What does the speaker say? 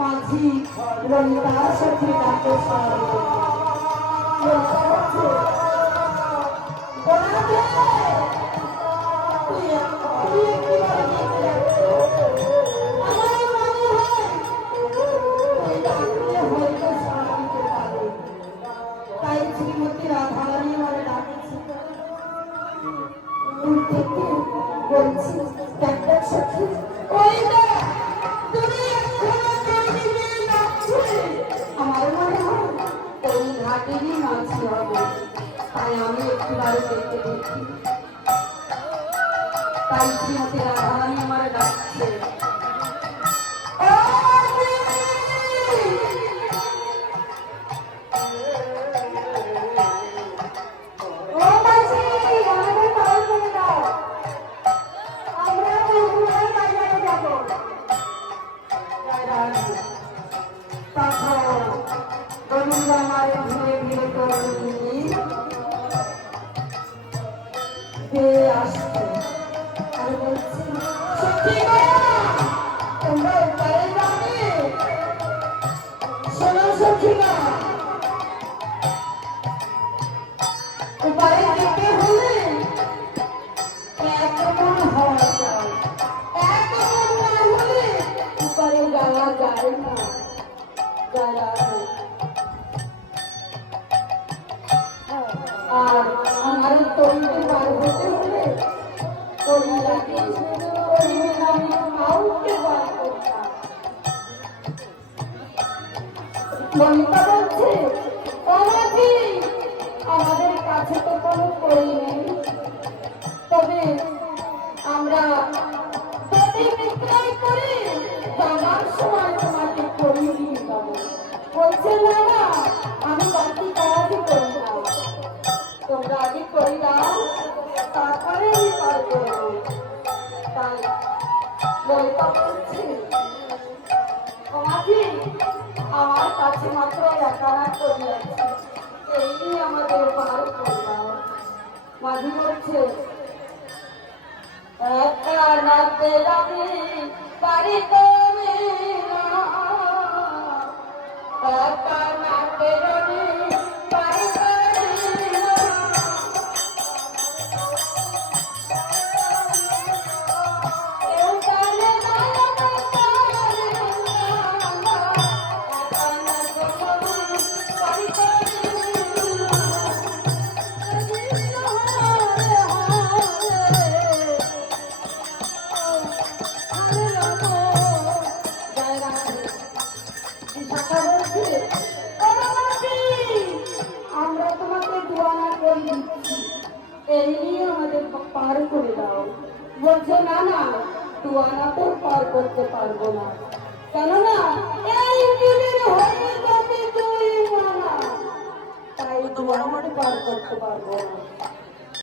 মাঝি ললিতার সাথে ডাকে তাই শ্রীমতী রাধারানী আমার ডাকেছি বলছি ডাক্তার সাথে ওই আমার মনে হয় ওই ঘাটেরই মাঝি হবে তাই আমি একটুবারে দেখতে দেখি তাই শ্রীমতী রাধারানী আমার ডাকছে আর আমার তৈরি বার হতে হলে ললিতা বলছে আমাদের কাছে তো কোনো করি নেই তবে আমরা যদি বিক্রয় করি জানার সময় তোমাকে করি দিয়ে যাবো বলছে না না আমি বাকি কাজই করি না তোমরা আগে করি দাও তারপরে আমি কাজ করবো তাই ললিতা বলছে মাঝি আমার কাছে মাত্র একানা করি আছে এই নিয়ে আমাদের পার করলাম মাঝি বলছে একানাতে আমি পারি করি না একানাতে আমি পারি করি না আমরা তোমাকে দোয়ানা করে দিচ্ছি এই নিয়ে আমাদের পার করে দাও বলছে না না দোয়ানা তো পার করতে পারবো না কেননা এই দিনের হয়ে যাবে দুই মানা তাই দোয়ানা পার করতে পারবো না